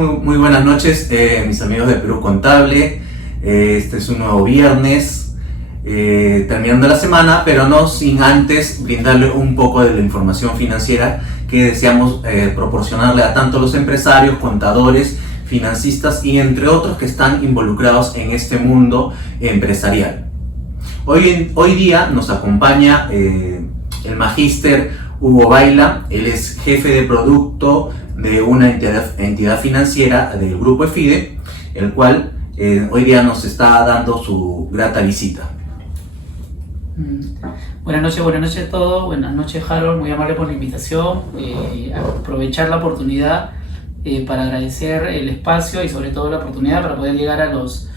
Muy buenas noches, mis amigos de Perú Contable. Este es un nuevo viernes, terminando la semana, pero no sin antes brindarle un poco de la información financiera que deseamos proporcionarle a tanto los empresarios, contadores, financistas y entre otros que están involucrados en este mundo empresarial. Hoy día nos acompaña el magíster Hugo Baila. Él es jefe de producto de una entidad financiera del grupo EFIDE, el cual hoy día nos está dando su grata visita. Buenas noches a todos. Buenas noches, Harold, muy amable por la invitación. Aprovechar la oportunidad para agradecer el espacio y sobre todo la oportunidad para poder llegar a los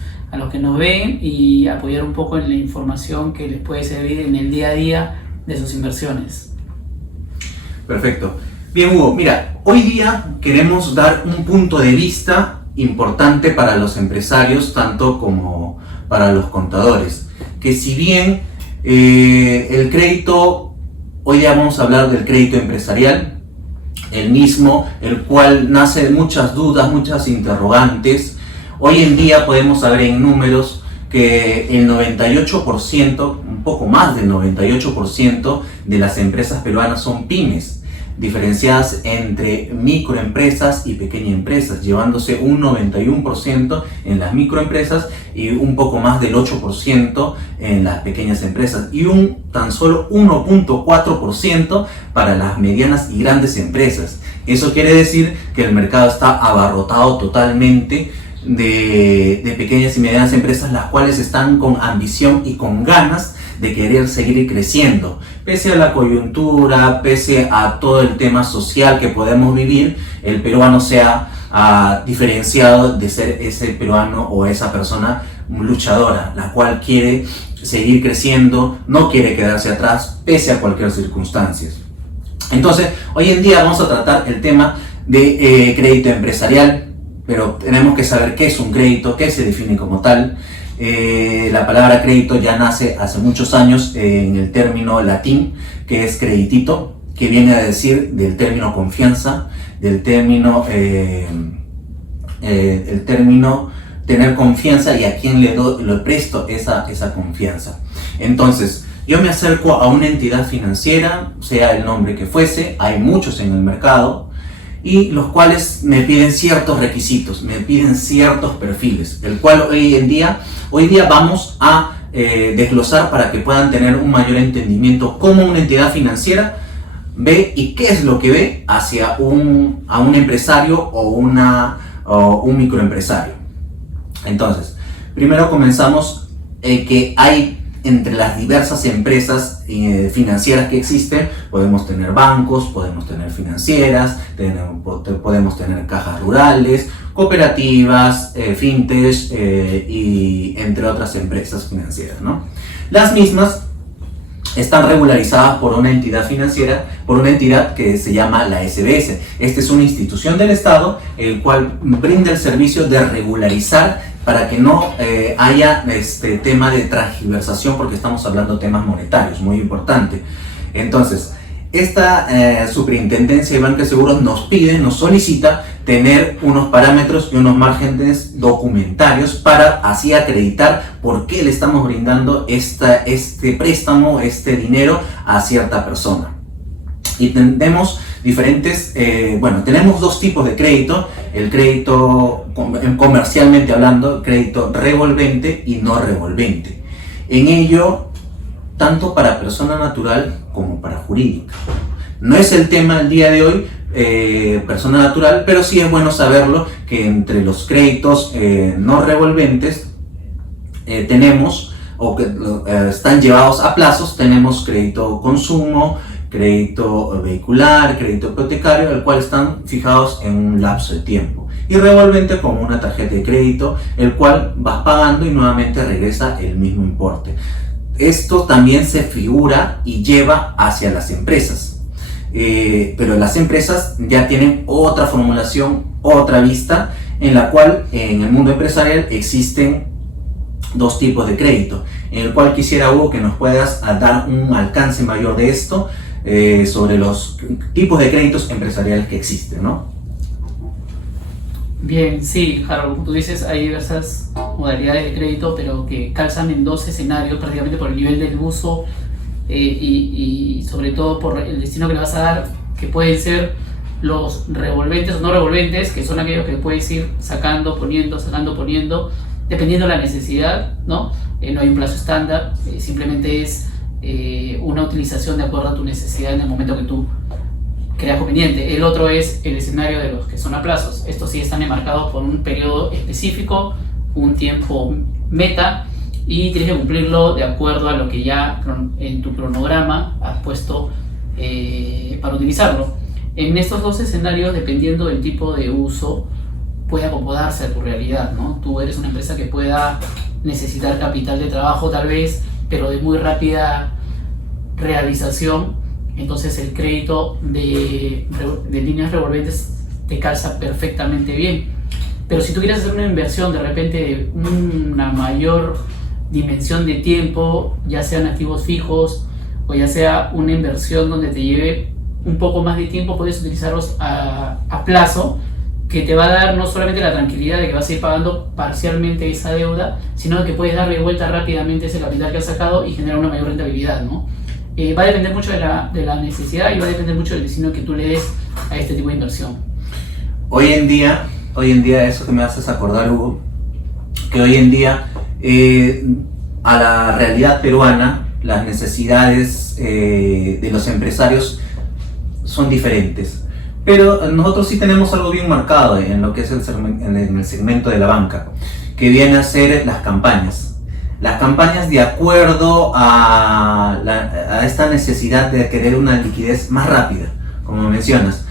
que nos ven y apoyar un poco en la información que les puede servir en el día a día de sus inversiones. Perfecto. Bien, Hugo, mira, hoy día queremos dar un punto de vista importante para los empresarios, tanto como para los contadores. Que si bien el crédito, hoy día vamos a hablar del crédito empresarial, el mismo, el cual nace de muchas dudas, muchas interrogantes. Hoy en día podemos saber en números que el 98%, un poco más del 98% de las empresas peruanas son pymes, diferenciadas entre microempresas y pequeñas empresas, llevándose un 91% en las microempresas y un poco más del 8% en las pequeñas empresas y tan solo 1.4% para las medianas y grandes empresas. Eso quiere decir que el mercado está abarrotado totalmente de pequeñas y medianas empresas, las cuales están con ambición y con ganas de querer seguir creciendo. Pese a la coyuntura, pese a todo el tema social que podemos vivir, el peruano se ha diferenciado de ser ese peruano o esa persona luchadora, la cual quiere seguir creciendo, no quiere quedarse atrás, pese a cualquier circunstancia. Entonces, hoy en día vamos a tratar el tema de crédito empresarial, pero tenemos que saber qué es un crédito, qué se define como tal. La palabra crédito ya nace hace muchos años en el término latín, que es creditito, que viene a decir del término confianza, del término tener confianza y a quién le presto esa confianza. Entonces, yo me acerco a una entidad financiera, sea el nombre que fuese, hay muchos en el mercado, y los cuales me piden ciertos requisitos, me piden ciertos perfiles, el cual hoy día vamos a desglosar para que puedan tener un mayor entendimiento cómo una entidad financiera ve y qué es lo que ve hacia a un empresario o un microempresario. Entonces, primero comenzamos que hay entre las diversas empresas financieras que existen, podemos tener bancos, podemos tener financieras, podemos tener cajas rurales, cooperativas, fintech y entre otras empresas financieras, ¿no? Las mismas están regularizadas por una entidad financiera, por una entidad que se llama la SBS. Esta es una institución del Estado, el cual brinda el servicio de regularizar para que no haya este tema de transgiversación, porque estamos hablando de temas monetarios, muy importante. Entonces, esta Superintendencia de Banca y Seguros nos solicita tener unos parámetros y unos márgenes documentarios para así acreditar por qué le estamos brindando este préstamo, este dinero a cierta persona. Y tenemos tenemos dos tipos de crédito: el crédito comercialmente hablando, crédito revolvente y no revolvente. En ello, tanto para persona natural como para jurídica. No es el tema del día de hoy, persona natural, pero sí es bueno saberlo que entre los créditos no revolventes tenemos, o que están llevados a plazos, tenemos crédito consumo, crédito vehicular, crédito hipotecario, el cual están fijados en un lapso de tiempo, y revolvente como una tarjeta de crédito, el cual vas pagando y nuevamente regresa el mismo importe. Esto también se figura y lleva hacia las empresas, pero las empresas ya tienen otra formulación, otra vista, en la cual en el mundo empresarial existen dos tipos de crédito, en el cual quisiera, Hugo, que nos puedas dar un alcance mayor de esto, sobre los tipos de créditos empresariales que existen, ¿no? Bien, sí, Harold, como tú dices, hay diversas modalidades de crédito, pero que calzan en dos escenarios prácticamente por el nivel del uso y sobre todo por el destino que le vas a dar, que pueden ser los revolventes o no revolventes, que son aquellos que puedes ir sacando, poniendo, dependiendo de la necesidad, ¿no? No hay un plazo estándar, simplemente es una utilización de acuerdo a tu necesidad en el momento que tú creas conveniente. El otro es el escenario de los que son a plazos. Estos sí están enmarcados por un periodo específico, un tiempo meta, y tienes que cumplirlo de acuerdo a lo que ya en tu cronograma has puesto para utilizarlo. En estos dos escenarios, dependiendo del tipo de uso, puede acomodarse a tu realidad, ¿no? Tú eres una empresa que pueda necesitar capital de trabajo tal vez, pero de muy rápida realización, entonces el crédito de líneas revolventes te calza perfectamente bien. Pero si tú quieres hacer una inversión de repente de una mayor dimensión de tiempo, ya sean activos fijos o ya sea una inversión donde te lleve un poco más de tiempo, puedes utilizarlos a plazo, que te va a dar no solamente la tranquilidad de que vas a ir pagando parcialmente esa deuda, sino que puedes darle vuelta rápidamente ese capital que has sacado y generar una mayor rentabilidad, ¿no? Va a depender mucho de la necesidad y va a depender mucho del destino que tú le des a este tipo de inversión. Hoy en día, eso que me haces acordar, Hugo, que hoy en día a la realidad peruana las necesidades de los empresarios son diferentes. Pero nosotros sí tenemos algo bien marcado en lo que es en el segmento de la banca, que viene a ser las campañas. Las campañas de acuerdo a esta necesidad de querer una liquidez más rápida, como mencionas.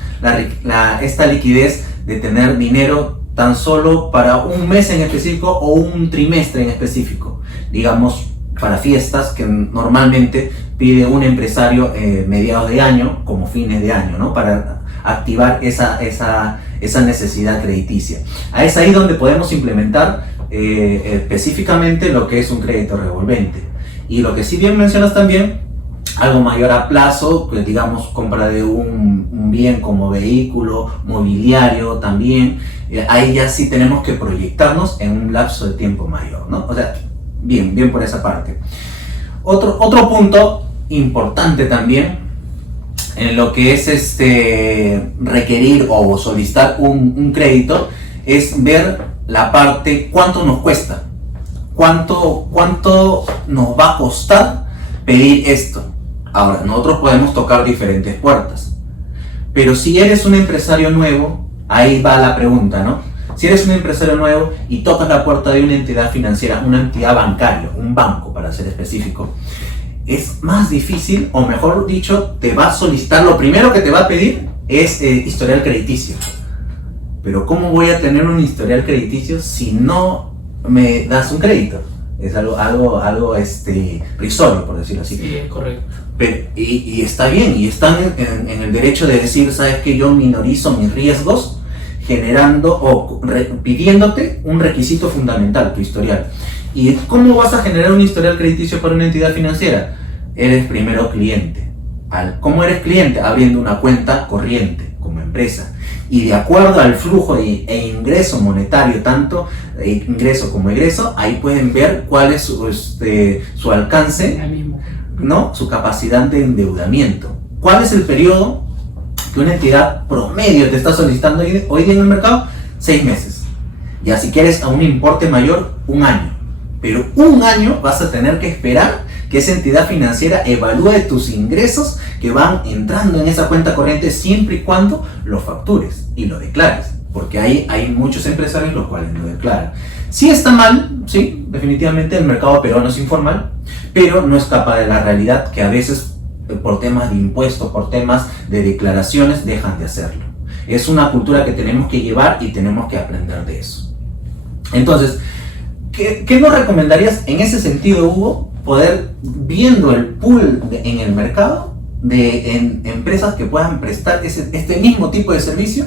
Esta liquidez de tener dinero tan solo para un mes en específico o un trimestre en específico. Digamos, para fiestas que normalmente pide un empresario mediados de año como fines de año, ¿no? Para activar esa necesidad crediticia. Es ahí donde podemos implementar específicamente lo que es un crédito revolvente. Y lo que sí bien mencionas también, algo mayor a plazo, pues digamos compra de un bien como vehículo, mobiliario también, ahí ya sí tenemos que proyectarnos en un lapso de tiempo mayor, ¿no? O sea, bien por esa parte. Otro punto importante también en lo que es requerir o solicitar un crédito es ver la parte cuánto nos cuesta, cuánto nos va a costar pedir esto. Ahora, nosotros podemos tocar diferentes puertas, pero si eres un empresario nuevo, ahí va la pregunta, ¿no? Si eres un empresario nuevo y tocas la puerta de una entidad financiera, una entidad bancaria, un banco para ser específico, es más difícil, o mejor dicho, te va a solicitar, lo primero que te va a pedir es historial crediticio. Pero ¿cómo voy a tener un historial crediticio si no me das un crédito? Es algo risorio, por decirlo así. Sí, es correcto. Pero, y está bien, y están en el derecho de decir, ¿sabes qué? Yo minorizo mis riesgos generando o pidiéndote un requisito fundamental, tu historial. ¿Y cómo vas a generar un historial crediticio para una entidad financiera? Eres primero cliente. ¿Cómo eres cliente? Abriendo una cuenta corriente como empresa. Y de acuerdo al flujo e ingreso monetario, tanto ingreso como egreso, ahí pueden ver cuál es su alcance, ¿no? Su capacidad de endeudamiento. ¿Cuál es el periodo que una entidad promedio te está solicitando hoy día en el mercado? 6 meses. Ya si quieres a un importe mayor, 1 año. Pero 1 año vas a tener que esperar que esa entidad financiera evalúe tus ingresos que van entrando en esa cuenta corriente siempre y cuando lo factures y lo declares. Porque hay muchos empresarios los cuales no declaran. Sí está mal, sí, definitivamente el mercado peruano es informal, pero no escapa de la realidad que a veces por temas de impuestos, por temas de declaraciones dejan de hacerlo. Es una cultura que tenemos que llevar y tenemos que aprender de eso. Entonces, ¿qué nos recomendarías en ese sentido, Hugo? Poder, viendo el pool en el mercado de empresas que puedan prestar este mismo tipo de servicio,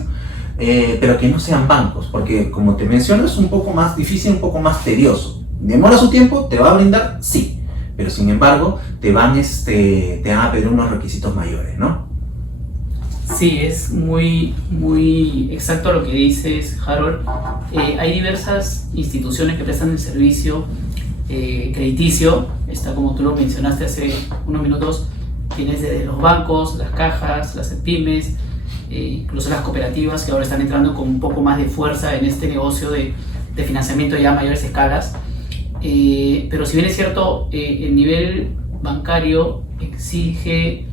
pero que no sean bancos, porque como te menciono es un poco más difícil, un poco más tedioso. ¿Demora su tiempo? ¿Te va a brindar? Sí, pero sin embargo te van a pedir unos requisitos mayores, ¿no? Sí, es muy exacto lo que dices, Harold. Hay diversas instituciones que prestan el servicio crediticio. Está, como tú lo mencionaste hace unos minutos, tienes desde los bancos, las cajas, las pymes, incluso las cooperativas que ahora están entrando con un poco más de fuerza en este negocio de financiamiento ya a mayores escalas. Pero si bien es cierto, el nivel bancario exige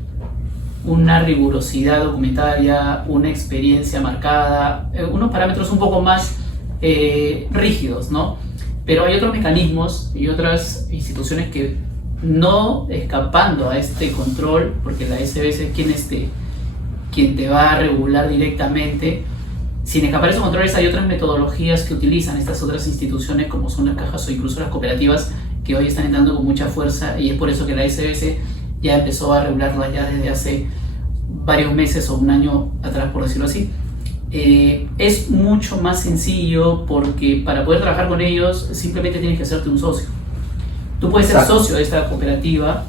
una rigurosidad documentaria, una experiencia marcada, unos parámetros un poco más rígidos, ¿no? Pero hay otros mecanismos y otras instituciones que, no escapando a este control, porque la SBS es quien te va a regular directamente, sin escapar a esos controles hay otras metodologías que utilizan estas otras instituciones, como son las cajas o incluso las cooperativas, que hoy están entrando con mucha fuerza, y es por eso que la SBS ya empezó a regularla ya desde hace varios meses o un año atrás, por decirlo así. Es mucho más sencillo porque para poder trabajar con ellos simplemente tienes que hacerte un socio. Tú puedes ser socio de esta cooperativa,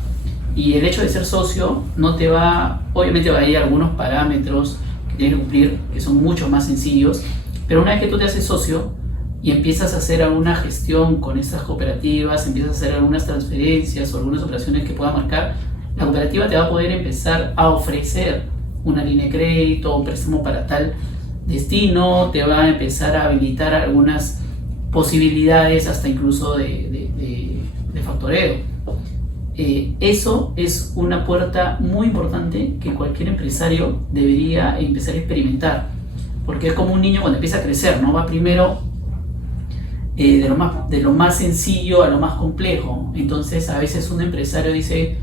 y el hecho de ser socio no te va, obviamente va a ir algunos parámetros que tienes que cumplir que son mucho más sencillos, pero una vez que tú te haces socio y empiezas a hacer alguna gestión con estas cooperativas, empiezas a hacer algunas transferencias o algunas operaciones que pueda marcar, la cooperativa te va a poder empezar a ofrecer una línea de crédito o un préstamo para tal destino, te va a empezar a habilitar algunas posibilidades hasta incluso de factoreo. Eso es una puerta muy importante que cualquier empresario debería empezar a experimentar, porque es como un niño cuando empieza a crecer, ¿no? Va primero de lo más sencillo a lo más complejo. Entonces a veces un empresario dice,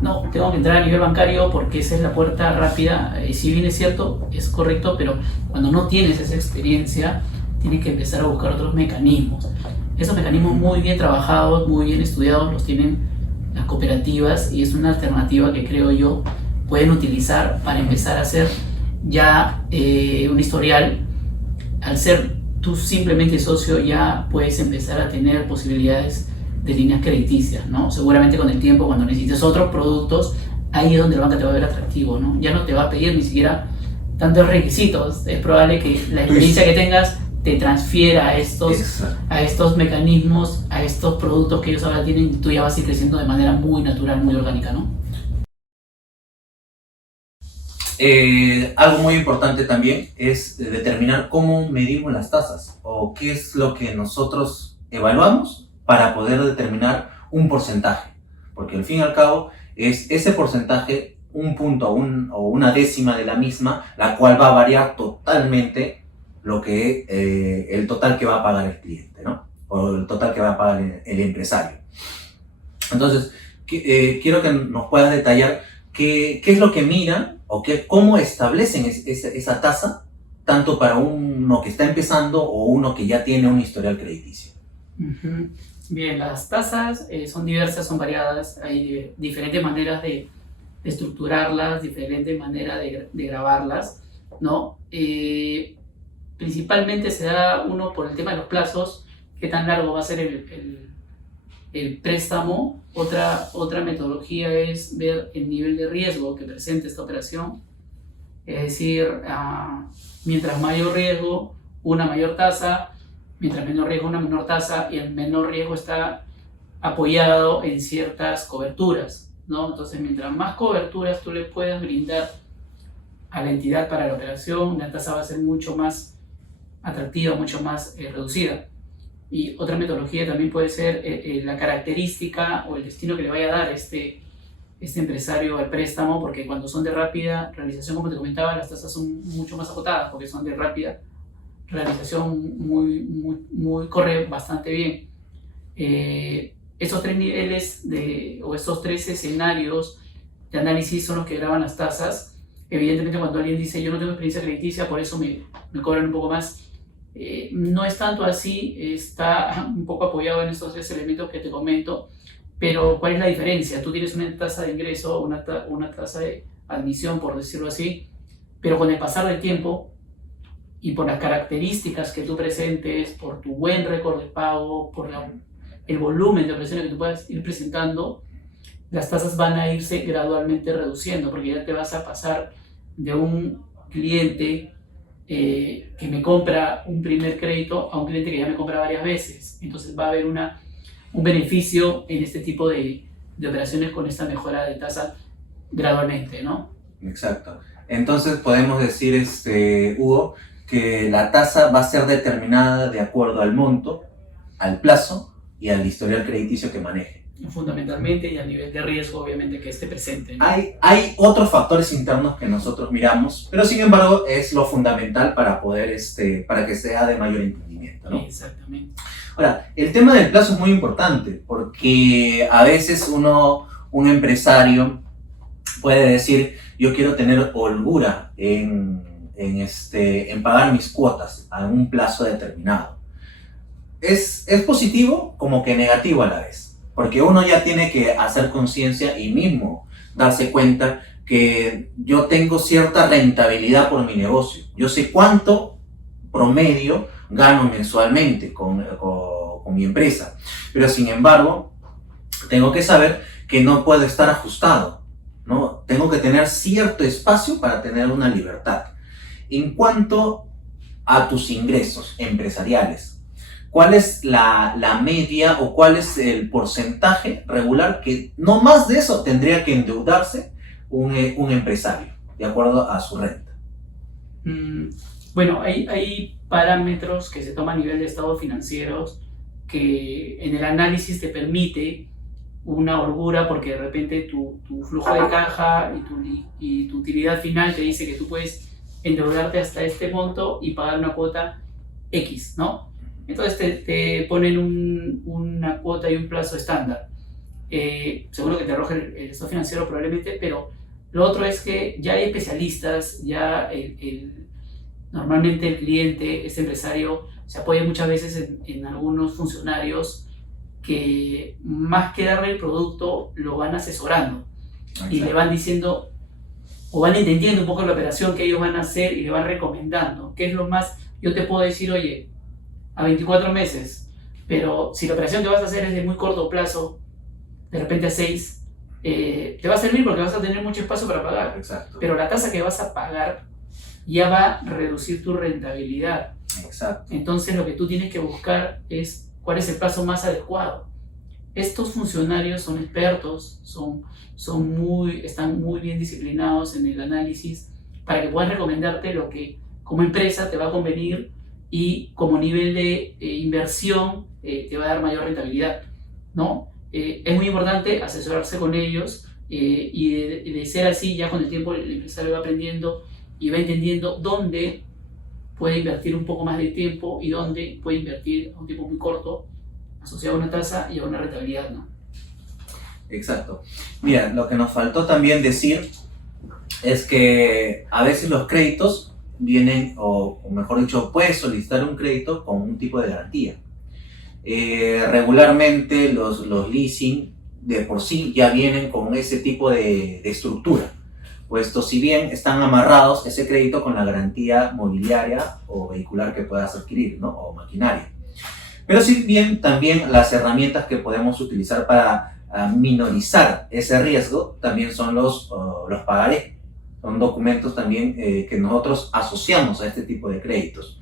no, tengo que entrar a nivel bancario porque esa es la puerta rápida. Si bien es cierto, es correcto, pero cuando no tienes esa experiencia, tienes que empezar a buscar otros mecanismos. Esos mecanismos muy bien trabajados, muy bien estudiados, los tienen las cooperativas, y es una alternativa que creo yo pueden utilizar para empezar a hacer ya un historial. Al ser tú simplemente socio, ya puedes empezar a tener posibilidades de líneas crediticias, ¿no? Seguramente con el tiempo, cuando necesites otros productos, ahí es donde la banca te va a ver atractivo, ¿no? Ya no te va a pedir ni siquiera tantos requisitos. Es probable que la experiencia que tengas te transfiera a estos mecanismos, a estos productos que ellos ahora tienen, y tú ya vas a ir creciendo de manera muy natural, muy orgánica, ¿no? Algo muy importante también es determinar cómo medimos las tasas o qué es lo que nosotros evaluamos para poder determinar un porcentaje, porque al fin y al cabo es ese porcentaje, un punto o una décima de la misma, la cual va a variar totalmente lo que el total que va a pagar el cliente, ¿no? O el total que va a pagar el empresario. Entonces, quiero que nos puedas detallar qué es lo que miran o cómo establecen esa tasa, tanto para uno que está empezando o uno que ya tiene un historial crediticio. Uh-huh. Bien, las tasas son diversas, son variadas, hay diferentes maneras de estructurarlas, diferentes maneras de grabarlas, ¿no? Principalmente se da uno por el tema de los plazos, qué tan largo va a ser el préstamo. Otra metodología es ver el nivel de riesgo que presenta esta operación, es decir, mientras mayor riesgo, una mayor tasa, mientras menor riesgo, una menor tasa, y el menor riesgo está apoyado en ciertas coberturas, ¿no? Entonces, mientras más coberturas tú le puedas brindar a la entidad para la operación, la tasa va a ser mucho más atractiva, mucho más reducida. Y otra metodología también puede ser la característica o el destino que le vaya a dar este empresario al préstamo, porque cuando son de rápida realización, como te comentaba, las tasas son mucho más acotadas, porque son de rápida realización, corre bastante bien. Esos tres niveles o estos tres escenarios de análisis son los que graban las tasas. Evidentemente, cuando alguien dice yo no tengo experiencia crediticia, por eso me cobran un poco más, no es tanto así, está un poco apoyado en estos tres elementos que te comento. Pero ¿cuál es la diferencia? Tú tienes una tasa de ingreso, una tasa de admisión, por decirlo así, pero con el pasar del tiempo y por las características que tú presentes, por tu buen récord de pago, por el volumen de operaciones que tú puedas ir presentando, las tasas van a irse gradualmente reduciendo, porque ya te vas a pasar de un cliente que me compra un primer crédito a un cliente que ya me compra varias veces. Entonces va a haber un beneficio en este tipo de operaciones con esta mejora de tasa gradualmente, ¿no? Exacto. Entonces podemos decir, Hugo, que la tasa va a ser determinada de acuerdo al monto, al plazo y al historial crediticio que maneje. Fundamentalmente, y a nivel de riesgo, obviamente, que esté presente, ¿no? Hay otros factores internos que nosotros miramos, pero sin embargo es lo fundamental para poder, para que sea de mayor entendimiento, ¿no? Exactamente. Ahora, el tema del plazo es muy importante porque a veces un empresario puede decir, yo quiero tener holgura en pagar mis cuotas a un plazo determinado. Es positivo como que negativo a la vez, porque uno ya tiene que hacer conciencia y mismo darse cuenta que yo tengo cierta rentabilidad por mi negocio. Yo sé cuánto promedio gano mensualmente con mi empresa, pero sin embargo tengo que saber que no puedo estar ajustado, ¿no? Tengo que tener cierto espacio para tener una libertad. En cuanto a tus ingresos empresariales, ¿cuál es la media o cuál es el porcentaje regular que no más de eso tendría que endeudarse un empresario, de acuerdo a su renta? Bueno, hay parámetros que se toman a nivel de estados financieros que en el análisis te permite una holgura porque de repente tu flujo de caja y tu utilidad final te dice que tú puedes endeudarte hasta este monto y pagar una cuota X, ¿no? Entonces te ponen una cuota y un plazo estándar. Seguro que te arroja el estado financiero probablemente, pero lo otro es que ya hay especialistas, ya normalmente el cliente, este empresario, se apoya muchas veces en algunos funcionarios que más que darle el producto lo van asesorando. Exacto. Y le van diciendo o van entendiendo un poco la operación que ellos van a hacer y le van recomendando. ¿Qué es lo más? Yo te puedo decir, oye, a 24 meses, pero si la operación que vas a hacer es de muy corto plazo, de repente a 6, te va a servir porque vas a tener mucho espacio para pagar. Exacto. Pero la tasa que vas a pagar ya va a reducir tu rentabilidad. Exacto. Entonces lo que tú tienes que buscar es cuál es el plazo más adecuado. Estos funcionarios son expertos, están muy bien disciplinados en el análisis para que puedan recomendarte lo que como empresa te va a convenir y como nivel de inversión te va a dar mayor rentabilidad, ¿no? Es muy importante asesorarse con ellos y de ser así, ya con el tiempo el empresario va aprendiendo y va entendiendo dónde puede invertir un poco más de tiempo y dónde puede invertir a un tiempo muy corto asociado a una tasa y a una rentabilidad, ¿no? Exacto. Mira, lo que nos faltó también decir es que a veces los créditos vienen, o mejor dicho, puedes solicitar un crédito con un tipo de garantía. Regularmente los leasing de por sí ya vienen con ese tipo de estructura, puesto si bien están amarrados ese crédito con la garantía mobiliaria o vehicular que puedas adquirir, ¿no? O maquinaria. Pero si bien también las herramientas que podemos utilizar para minorizar ese riesgo también son los pagarés. Son documentos también que nosotros asociamos a este tipo de créditos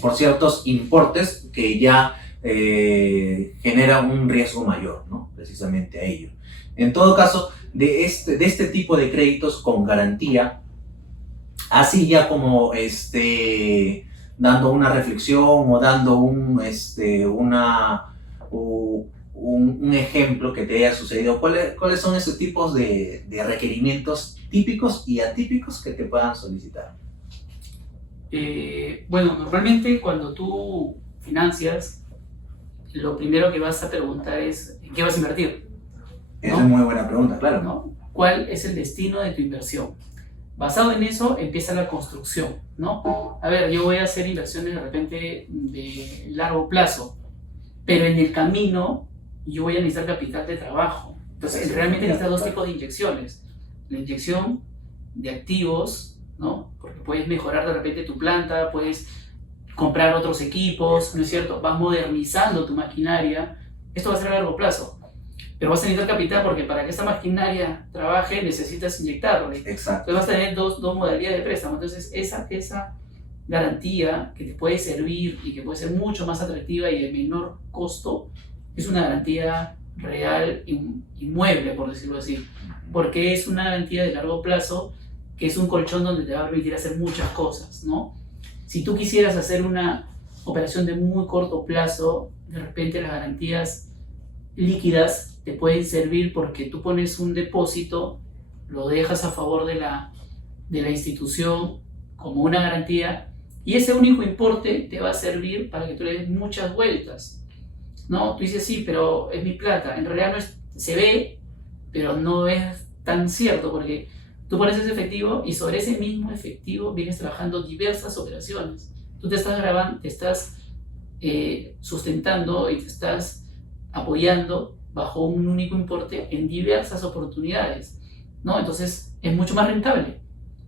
por ciertos importes que ya generan un riesgo mayor, ¿no? Precisamente a ello. En todo caso, de este tipo de créditos con garantía, así ya como dando una reflexión o dando un ejemplo que te haya sucedido, ¿cuáles son esos tipos de requerimientos típicos y atípicos que te puedan solicitar? Bueno, normalmente cuando tú financias, lo primero que vas a preguntar es ¿en qué vas a invertir? Esa es muy buena pregunta, claro. ¿No? ¿Cuál es el destino de tu inversión? Basado en eso empieza la construcción, ¿no? A ver, yo voy a hacer inversiones de repente de largo plazo, pero en el camino yo voy a necesitar capital de trabajo. Entonces, realmente necesitas dos tipos de inyecciones. La inyección de activos, ¿no? Porque puedes mejorar de repente tu planta, puedes comprar otros equipos, ¿no es cierto? Vas modernizando tu maquinaria. Esto va a ser a largo plazo. pero vas a necesitar capital porque para que esta maquinaria trabaje necesitas inyectarle. Exacto. Entonces vas a tener dos modalidades de préstamo. Entonces esa garantía que te puede servir y que puede ser mucho más atractiva y de menor costo, es una garantía real, inmueble, por decirlo así, porque es una garantía de largo plazo, que es un colchón donde te va a permitir hacer muchas cosas, ¿no? Si tú quisieras hacer una operación de muy corto plazo, de repente las garantías líquidas te pueden servir porque tú pones un depósito, lo dejas a favor de la institución como una garantía, y ese único importe te va a servir para que tú le des muchas vueltas, ¿no? Tú dices, sí, pero es mi plata. En realidad no es, se ve, pero no es tan cierto, porque tú pones ese efectivo y sobre ese mismo efectivo vienes trabajando diversas operaciones. Tú te estás grabando, te estás sustentando y te estás apoyando bajo un único importe en diversas oportunidades, ¿no? Entonces es mucho más rentable.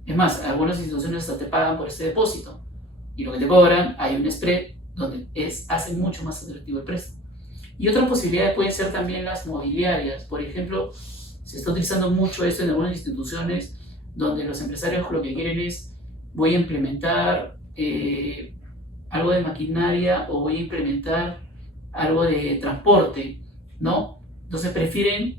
Es más, algunas instituciones hasta te pagan por ese depósito y lo que te cobran, hay un spread donde hace mucho más atractivo el préstamo. Y otra posibilidad pueden ser también las mobiliarias. Por ejemplo, se está utilizando mucho esto en algunas instituciones donde los empresarios lo que quieren es: voy a implementar algo de maquinaria o voy a implementar algo de transporte, ¿no? Entonces prefieren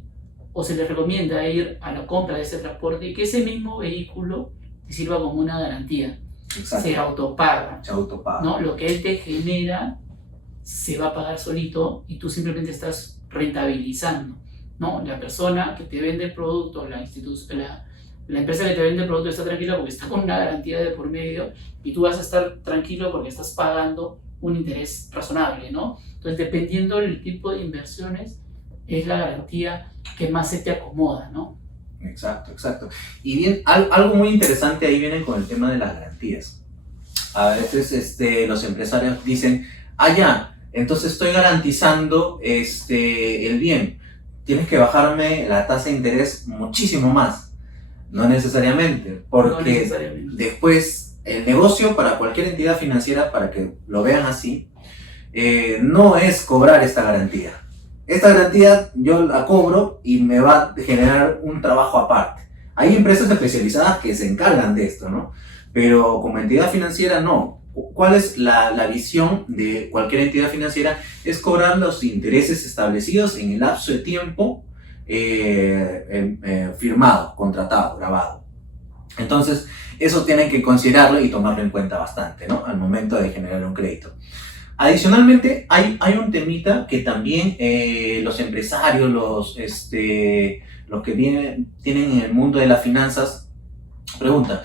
o se les recomienda ir a la compra de ese transporte y que ese mismo vehículo te sirva como una garantía. Exacto. Se autopaga. Se autopaga. ¿No? Lo que él te genera se va a pagar solito y tú simplemente estás rentabilizando, ¿no? La persona que te vende el producto, la empresa que te vende el producto está tranquila porque está con una garantía de por medio y tú vas a estar tranquilo porque estás pagando un interés razonable, ¿no? Entonces, dependiendo del tipo de inversiones, es la garantía que más se te acomoda, ¿no? Exacto, exacto. Y bien, algo muy interesante ahí viene con el tema de las garantías. A veces los empresarios dicen, ya, entonces estoy garantizando el bien. Tienes que bajarme la tasa de interés muchísimo más. No necesariamente, porque después el negocio para cualquier entidad financiera, para que lo vean así, no es cobrar esta garantía. Esta garantía yo la cobro y me va a generar un trabajo aparte. Hay empresas especializadas que se encargan de esto, ¿no? Pero como entidad financiera no. ¿Cuál es la visión de cualquier entidad financiera? Es cobrar los intereses establecidos en el lapso de tiempo firmado, contratado, grabado. Entonces, eso tienen que considerarlo y tomarlo en cuenta bastante, ¿no? Al momento de generar un crédito. Adicionalmente, hay un temita que también los empresarios, los que tienen en el mundo de las finanzas, preguntan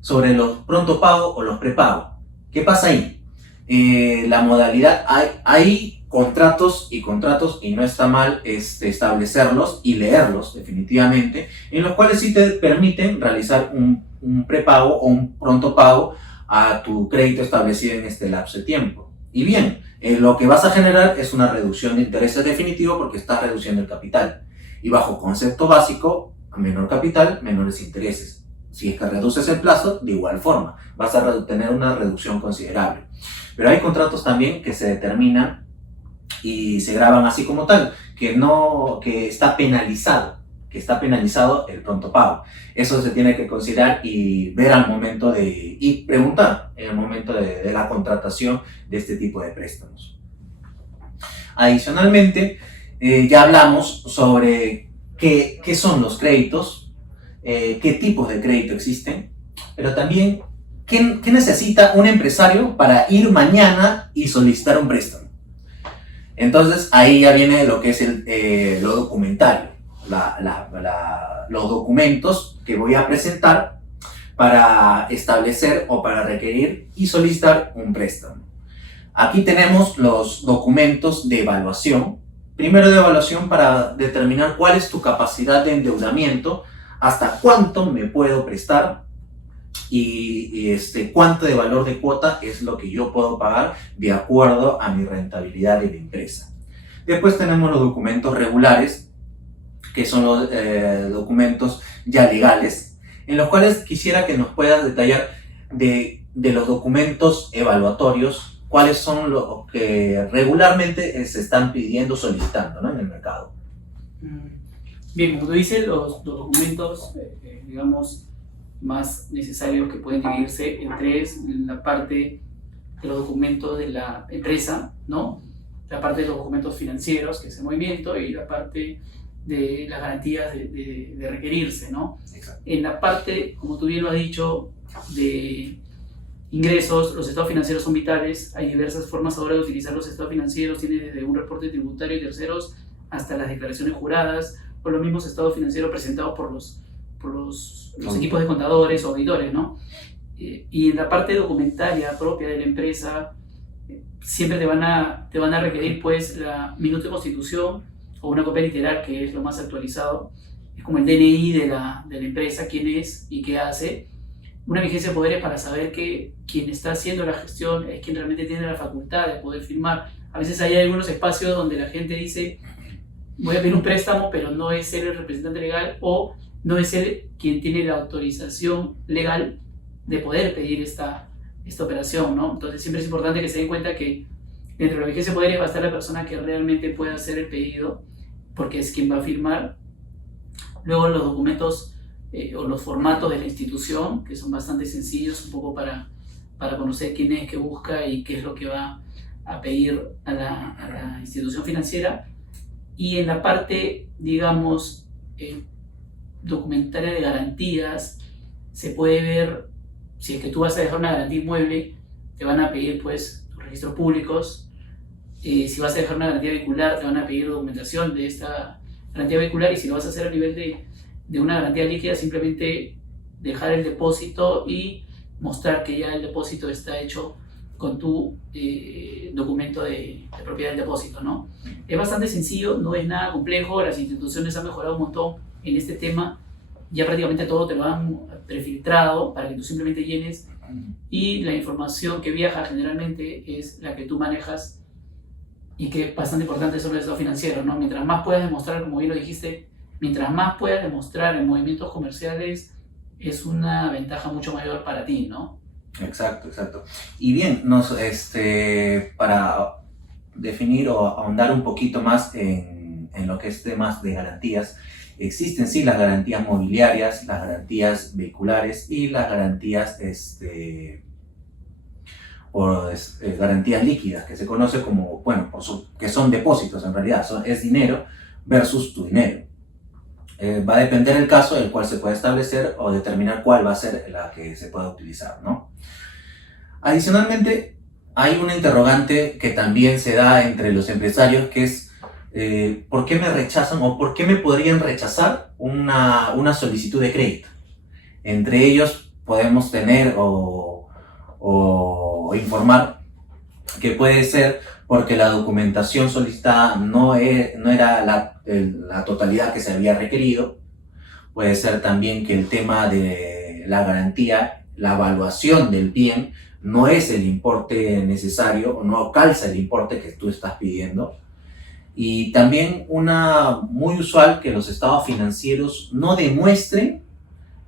sobre los pronto pago o los prepago. ¿Qué pasa ahí? La modalidad, hay contratos y no está mal establecerlos y leerlos definitivamente, en los cuales sí te permiten realizar un prepago o un pronto pago a tu crédito establecido en este lapso de tiempo. Y bien, lo que vas a generar es una reducción de intereses definitivo porque estás reduciendo el capital. Y bajo concepto básico, a menor capital, menores intereses. Si es que reduces el plazo, de igual forma, vas a tener una reducción considerable. Pero hay contratos también que se determinan y se graban así como tal, que está penalizado el pronto pago. Eso se tiene que considerar y ver al momento y preguntar en el momento de la contratación de este tipo de préstamos. Adicionalmente, ya hablamos sobre qué son los créditos, qué tipos de crédito existen, pero también qué necesita un empresario para ir mañana y solicitar un préstamo. Entonces, ahí ya viene lo que es lo documentario. Los documentos que voy a presentar para establecer o para requerir y solicitar un préstamo. Aquí tenemos los documentos de evaluación. Primero de evaluación para determinar cuál es tu capacidad de endeudamiento, hasta cuánto me puedo prestar y cuánto de valor de cuota es lo que yo puedo pagar de acuerdo a mi rentabilidad de la empresa. Después tenemos los documentos regulares, que son los documentos ya legales, en los cuales quisiera que nos puedas detallar de los documentos evaluatorios, cuáles son los que regularmente se están pidiendo, solicitando, ¿no? En el mercado. Bien, como tú dices, los documentos, digamos, más necesarios que pueden dividirse en tres: la parte de los documentos de la empresa, ¿no? La parte de los documentos financieros, que es el movimiento, y la parte de las garantías de requerirse, ¿no? Exacto. En la parte, como tú bien lo has dicho, de ingresos, los estados financieros son vitales. Hay diversas formas ahora de utilizar los estados financieros. Tiene desde un reporte tributario y terceros hasta las declaraciones juradas, o los mismos estados financieros presentados por los equipos de contadores o auditores, ¿no? Y en la parte documentaria propia de la empresa, siempre te van a requerir pues la minuta de constitución o una copia literal, que es lo más actualizado. Es como el DNI de la empresa, quién es y qué hace. Una vigencia de poderes para saber que quien está haciendo la gestión es quien realmente tiene la facultad de poder firmar. A veces hay algunos espacios donde la gente dice: voy a pedir un préstamo, pero no es él el representante legal, o no es él quien tiene la autorización legal de poder pedir esta operación, ¿no? Entonces siempre es importante que se den cuenta que dentro de la vigencia de poderes va a estar la persona que realmente pueda hacer el pedido, porque es quien va a firmar. Luego los documentos o los formatos de la institución, que son bastante sencillos, un poco para conocer quién es que busca y qué es lo que va a pedir a la institución financiera. Y en la parte, digamos, documentaria de garantías, se puede ver, si es que tú vas a dejar una garantía inmueble, te van a pedir pues tus registros públicos. Si vas a dejar una garantía vehicular, te van a pedir documentación de esta garantía vehicular, y si lo vas a hacer a nivel de una garantía líquida, simplemente dejar el depósito y mostrar que ya el depósito está hecho con tu documento de propiedad del depósito, ¿no? Es bastante sencillo, no es nada complejo. Las instituciones han mejorado un montón en este tema. Ya prácticamente todo te lo han prefiltrado para que tú simplemente llenes, y la información que viaja generalmente es la que tú manejas, y que es bastante importante sobre el estado financiero, ¿no? Mientras más puedas demostrar, como bien lo dijiste, mientras más puedas demostrar en movimientos comerciales, es una ventaja mucho mayor para ti, ¿no? Exacto, exacto. Y bien, para definir o ahondar un poquito más en lo que es temas de garantías, existen sí las garantías mobiliarias, las garantías vehiculares y las garantías, garantías líquidas, que se conoce como, bueno, que son depósitos en realidad, es dinero versus tu dinero. Va a depender del caso del cual se puede establecer o determinar cuál va a ser la que se pueda utilizar, ¿no? Adicionalmente, hay una interrogante que también se da entre los empresarios, que es ¿por qué me rechazan o por qué me podrían rechazar una solicitud de crédito? Entre ellos podemos tener o informar que puede ser porque la documentación solicitada no era la totalidad que se había requerido. Puede ser también que el tema de la garantía, la evaluación del bien, no es el importe necesario o no calza el importe que tú estás pidiendo. Y también una muy usual, que los estados financieros no demuestren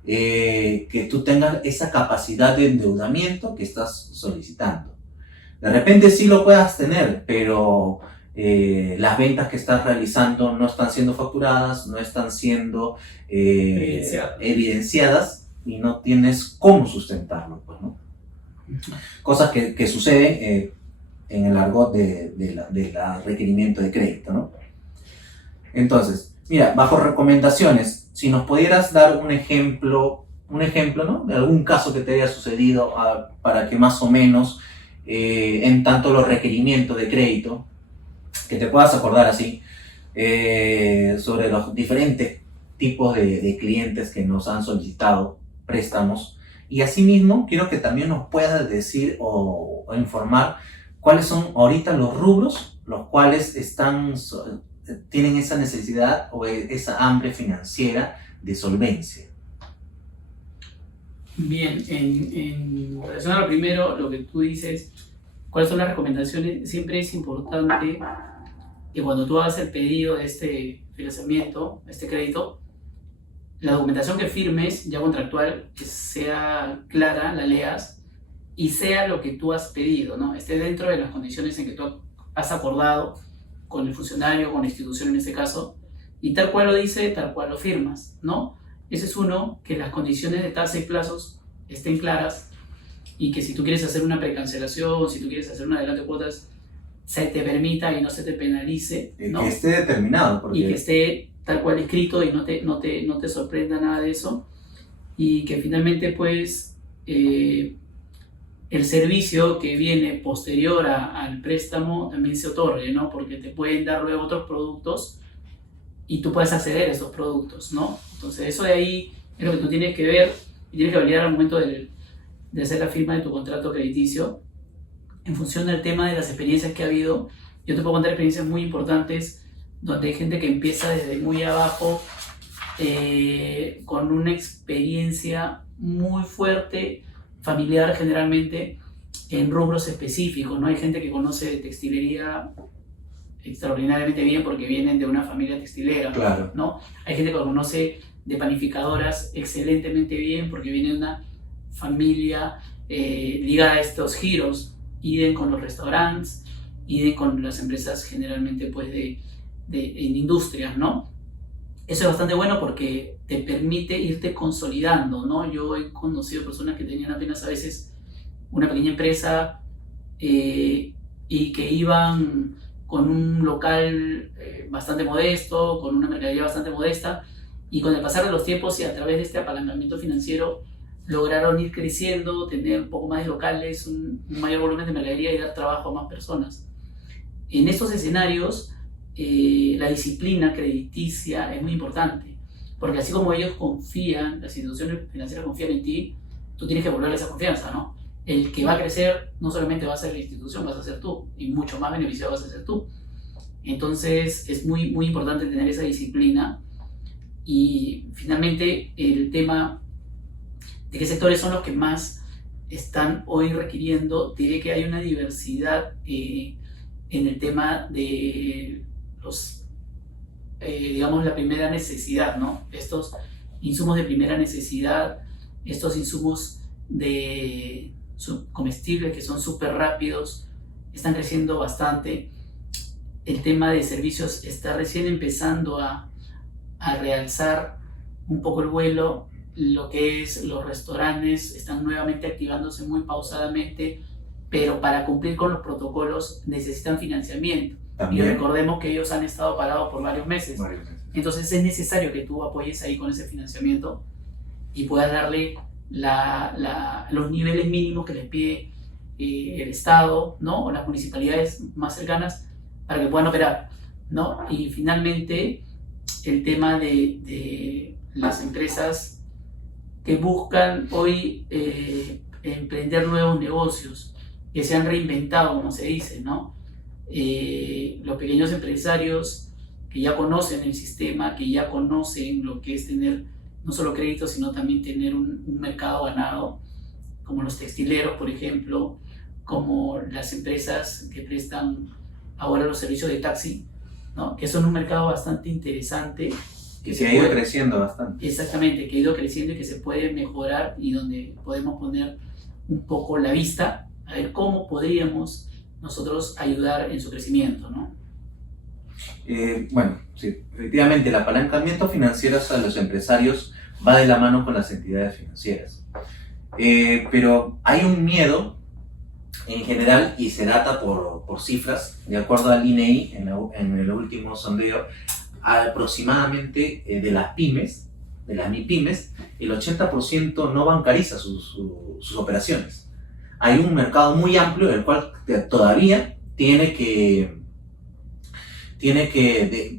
que tú tengas esa capacidad de endeudamiento que estás solicitando. De repente sí lo puedas tener, pero las ventas que estás realizando no están siendo facturadas, no están siendo evidenciadas, y no tienes cómo sustentarlo, pues, ¿no? Cosas que suceden en el argot de la requerimiento de crédito, ¿no? Entonces, mira, bajo recomendaciones, si nos pudieras dar un ejemplo, ¿no?, de algún caso que te haya sucedido, para que más o menos, en tanto los requerimientos de crédito, que te puedas acordar así, sobre los diferentes tipos de clientes que nos han solicitado préstamos. Y asimismo, quiero que también nos puedas decir o informar cuáles son ahorita los rubros los cuales tienen esa necesidad o esa hambre financiera de solvencia. Bien, en relación a lo primero, lo que tú dices, ¿cuáles son las recomendaciones? Siempre es importante que cuando tú hagas el pedido de este financiamiento, este crédito, la documentación que firmes, ya contractual, que sea clara, la leas, y sea lo que tú has pedido, ¿no? Esté dentro de las condiciones en que tú has acordado con el funcionario, con la institución en este caso, y tal cual lo dice, tal cual lo firmas, ¿no? Ese es uno, que las condiciones de tasa y plazos estén claras y que si tú quieres hacer una precancelación, si tú quieres hacer un adelanto de cuotas, se te permita y no se te penalice, ¿no? Que esté determinado. Porque... Y que esté tal cual escrito y no te sorprenda nada de eso. Y que finalmente, pues, el servicio que viene posterior al préstamo también se otorgue, ¿no? Porque te pueden dar luego otros productos y tú puedes acceder a esos productos, ¿no? Entonces, eso de ahí es lo que tú tienes que ver y tienes que validar al momento de hacer la firma de tu contrato crediticio. En función del tema de las experiencias que ha habido, yo te puedo contar experiencias muy importantes donde hay gente que empieza desde muy abajo con una experiencia muy fuerte, familiar generalmente, en rubros específicos, ¿no? Hay gente que conoce de textilería extraordinariamente bien porque vienen de una familia textilera, claro, ¿no? Hay gente que conoce de panificadoras excelentemente bien porque viene de una familia ligada a estos giros, idem con los restaurantes, idem con las empresas generalmente pues en industrias, ¿no? Eso es bastante bueno porque te permite irte consolidando, ¿no? Yo he conocido personas que tenían apenas a veces una pequeña empresa y que iban con un local bastante modesto, con una mercadería bastante modesta, y con el pasar de los tiempos y a través de este apalancamiento financiero lograron ir creciendo, tener un poco más de locales, un mayor volumen de mercadería y dar trabajo a más personas. En estos escenarios, la disciplina crediticia es muy importante, porque así como ellos confían, las instituciones financieras confían en ti, tú tienes que volverle esa confianza, ¿no? El que va a crecer no solamente va a ser la institución, vas a ser tú, y mucho más beneficiado vas a ser tú. Entonces es muy, muy importante tener esa disciplina. Y finalmente el tema de qué sectores son los que más están hoy requiriendo, diré que hay una diversidad en el tema de los, digamos, la primera necesidad, ¿no? Estos insumos de primera necesidad, estos insumos de comestibles que son súper rápidos, están creciendo bastante. El tema de servicios está recién empezando a realzar un poco el vuelo. Lo que es los restaurantes están nuevamente activándose muy pausadamente, pero para cumplir con los protocolos necesitan financiamiento. También. Y recordemos que ellos han estado parados por varios meses. Entonces es necesario que tú apoyes ahí con ese financiamiento y puedas darle los niveles mínimos que les pide el Estado, ¿no? O las municipalidades más cercanas para que puedan operar, ¿no? Y finalmente el tema de las empresas que buscan hoy emprender nuevos negocios, que se han reinventado, como se dice, ¿no? Los pequeños empresarios que ya conocen el sistema, que ya conocen lo que es tener no solo crédito, sino también tener un mercado ganado, como los textileros, por ejemplo, como las empresas que prestan ahora los servicios de taxi, ¿no? Que son un mercado bastante interesante. Que se ha ido creciendo bastante. Exactamente, que ha ido creciendo y que se puede mejorar y donde podemos poner un poco la vista a ver cómo podríamos nosotros ayudar en su crecimiento, ¿no? Bueno, sí, efectivamente el apalancamiento financiero a los empresarios va de la mano con las entidades financieras. Pero hay un miedo en general y se data por cifras, de acuerdo al INEI en el último sondeo, aproximadamente de las pymes, de las MIPYMES, el 80% no bancariza sus operaciones. Hay un mercado muy amplio del cual todavía tiene que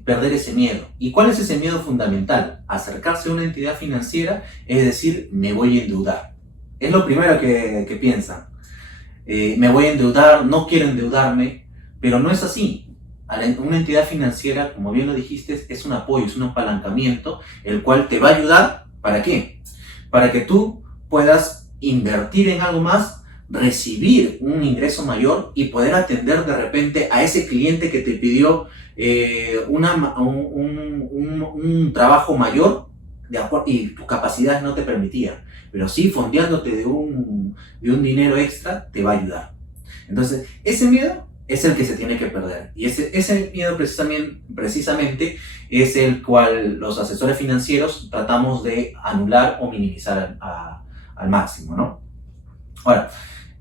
perder ese miedo. ¿Y cuál es ese miedo fundamental? Acercarse a una entidad financiera, es decir, me voy a endeudar. Es lo primero que piensan. Me voy a endeudar, no quiero endeudarme, pero no es así. Una entidad financiera, como bien lo dijiste, es un apoyo, es un apalancamiento, el cual te va a ayudar, ¿para qué? Para que tú puedas invertir en algo más, recibir un ingreso mayor y poder atender de repente a ese cliente que te pidió un trabajo mayor y tus capacidades no te permitían, pero sí fondeándote de un dinero extra te va a ayudar. Entonces ese miedo es el que se tiene que perder. Y ese miedo precisamente es el cual los asesores financieros tratamos de anular o minimizar al máximo, ¿no? Ahora,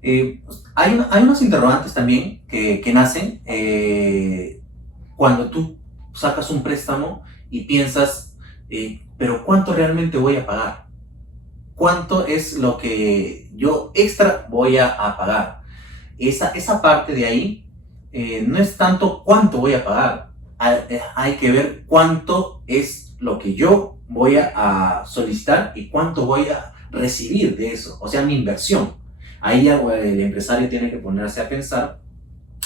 hay unos interrogantes también que nacen cuando tú sacas un préstamo y piensas, pero ¿cuánto realmente voy a pagar? ¿Cuánto es lo que yo extra voy a pagar? Esa parte de ahí no es tanto cuánto voy a pagar, hay que ver cuánto es lo que yo voy a solicitar y cuánto voy a recibir de eso, o sea, mi inversión. Ahí ya el empresario tiene que ponerse a pensar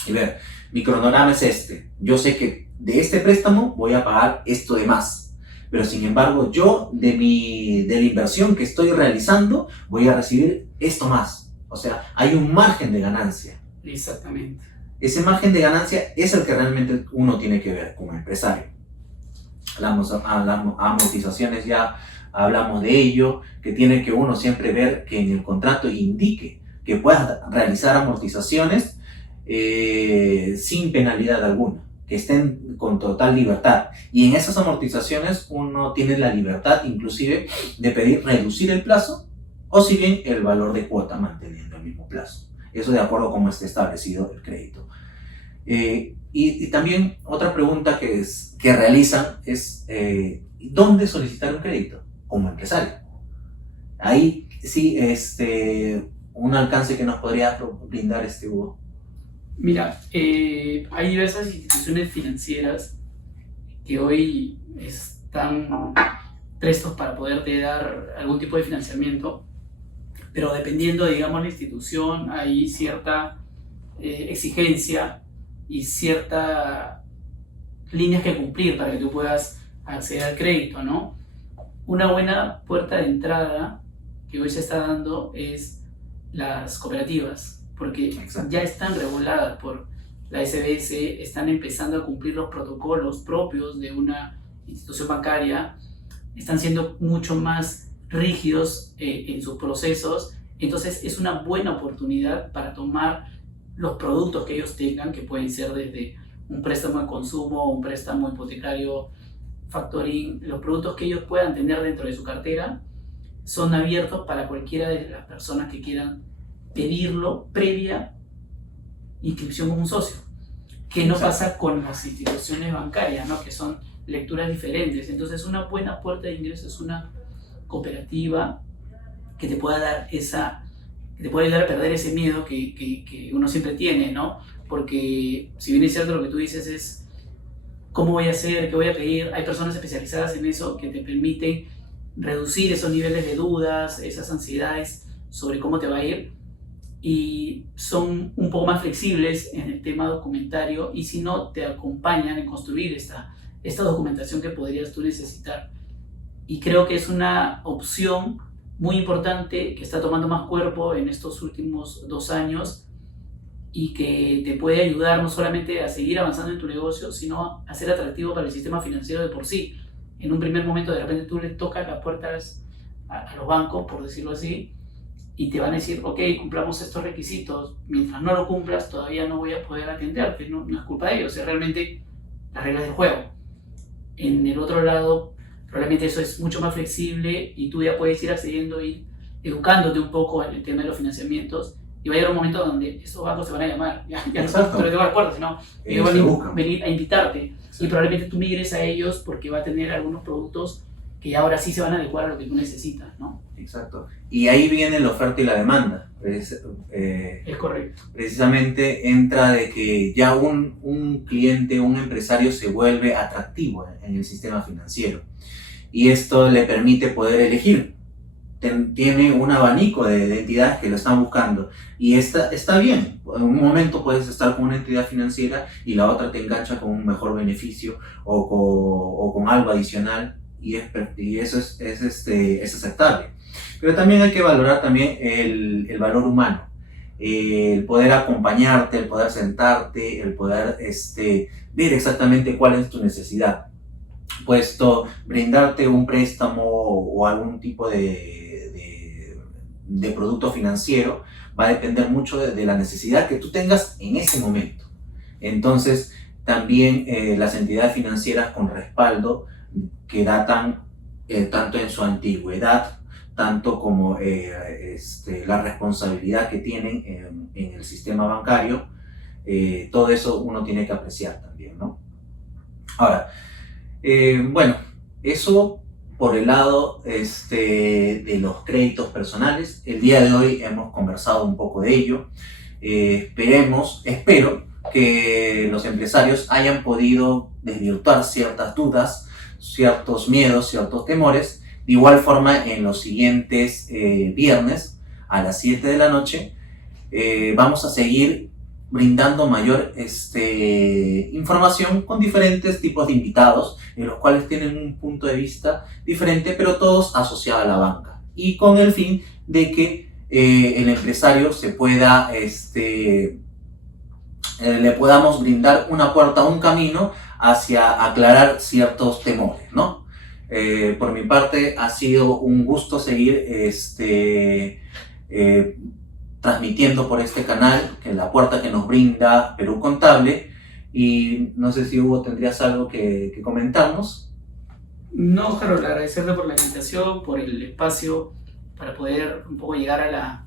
y ver, mi cronograma es este, yo sé que de este préstamo voy a pagar esto de más, pero sin embargo yo de la inversión que estoy realizando voy a recibir esto más, o sea, hay un margen de ganancia. Exactamente. Ese margen de ganancia es el que realmente uno tiene que ver como empresario. Hablamos amortizaciones, ya hablamos de ello, que tiene que uno siempre ver que en el contrato indique que puedas realizar amortizaciones sin penalidad alguna, que estén con total libertad. Y en esas amortizaciones uno tiene la libertad inclusive de pedir reducir el plazo o si bien el valor de cuota manteniendo el mismo plazo. Eso de acuerdo a cómo esté establecido el crédito. Y también otra pregunta que realizan es ¿dónde solicitar un crédito como empresario? Ahí sí, un alcance que nos podría brindar Hugo. Mira, hay diversas instituciones financieras que hoy están prestos para poderte dar algún tipo de financiamiento, pero dependiendo, digamos, la institución, hay cierta exigencia y ciertas líneas que cumplir para que tú puedas acceder al crédito, ¿no? Una buena puerta de entrada que hoy se está dando es las cooperativas, porque Exacto. ya están reguladas por la SBS, están empezando a cumplir los protocolos propios de una institución bancaria, están siendo mucho más rígidos en sus procesos, entonces es una buena oportunidad para tomar los productos que ellos tengan, que pueden ser desde un préstamo de consumo, un préstamo hipotecario, factoring, los productos que ellos puedan tener dentro de su cartera son abiertos para cualquiera de las personas que quieran pedirlo previa inscripción como un socio, que no pasa con las instituciones bancarias, ¿no? Que son lecturas diferentes. Entonces una buena puerta de ingreso es una cooperativa que te pueda dar que te puede ayudar a perder ese miedo que uno siempre tiene, ¿no? Porque si bien es cierto lo que tú dices es ¿cómo voy a hacer? ¿Qué voy a pedir? Hay personas especializadas en eso que te permiten reducir esos niveles de dudas, esas ansiedades sobre cómo te va a ir, y son un poco más flexibles en el tema documentario, y si no, te acompañan en construir esta documentación que podrías tú necesitar. Y creo que es una opción muy importante que está tomando más cuerpo en estos últimos 2 años y que te puede ayudar no solamente a seguir avanzando en tu negocio, sino a ser atractivo para el sistema financiero de por sí. En un primer momento de repente tú le tocas las puertas a los bancos, por decirlo así, y te van a decir, ok, cumplamos estos requisitos, mientras no lo cumplas todavía no voy a poder atenderte, no es culpa de ellos, es realmente las reglas del juego. En el otro lado, probablemente eso es mucho más flexible y tú ya puedes ir accediendo, ir educándote un poco en el tema de los financiamientos, y va a llegar un momento donde esos bancos te van a llamar, ya no te lo tengo a la puerta, sino ellos van a venir a invitarte. Exacto. Y probablemente tú migres a ellos porque va a tener algunos productos que ahora sí se van a adecuar a lo que tú necesitas, ¿no? Exacto. Y ahí viene la oferta y la demanda. Es correcto. Precisamente entra de que ya un cliente, un empresario se vuelve atractivo en el sistema financiero. Y esto le permite poder elegir. Tiene un abanico de entidades que lo están buscando. Y está bien. En un momento puedes estar con una entidad financiera y la otra te engancha con un mejor beneficio o con algo adicional. Y eso es aceptable. Pero también hay que valorar también el valor humano, el poder acompañarte, el poder sentarte, el poder ver exactamente cuál es tu necesidad, puesto brindarte un préstamo o algún tipo de producto financiero va a depender mucho de la necesidad que tú tengas en ese momento. Entonces, también las entidades financieras con respaldo que datan tanto en su antigüedad, tanto como la responsabilidad que tienen en el sistema bancario, todo eso uno tiene que apreciar también, ¿no? Ahora, bueno, eso por el lado de los créditos personales. El día de hoy hemos conversado un poco de ello. Espero que los empresarios hayan podido desvirtuar ciertas dudas, ciertos miedos, ciertos temores. De igual forma, en los siguientes viernes a las 7 de la noche vamos a seguir brindando mayor información con diferentes tipos de invitados, en los cuales tienen un punto de vista diferente, pero todos asociados a la banca, y con el fin de que el empresario se pueda, le podamos brindar una puerta, un camino hacia aclarar ciertos temores, ¿no? Por mi parte ha sido un gusto seguir transmitiendo por este canal, que la puerta que nos brinda Perú Contable. Y no sé si Hugo tendrías algo que comentarnos. No, Harold, agradecerte por la invitación, por el espacio, para poder un poco llegar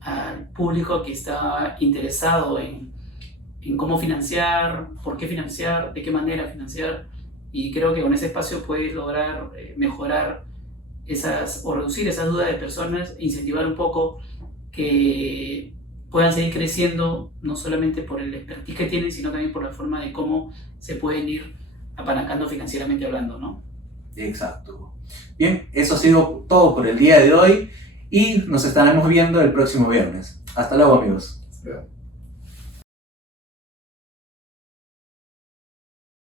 al público que está interesado en cómo financiar, por qué financiar, de qué manera financiar. Y creo que con ese espacio puedes lograr mejorar o reducir esas dudas de personas e incentivar un poco que puedan seguir creciendo, no solamente por el expertise que tienen, sino también por la forma de cómo se pueden ir apalancando financieramente hablando, ¿no? Exacto. Bien, eso ha sido todo por el día de hoy y nos estaremos viendo el próximo viernes. Hasta luego, amigos. Sí.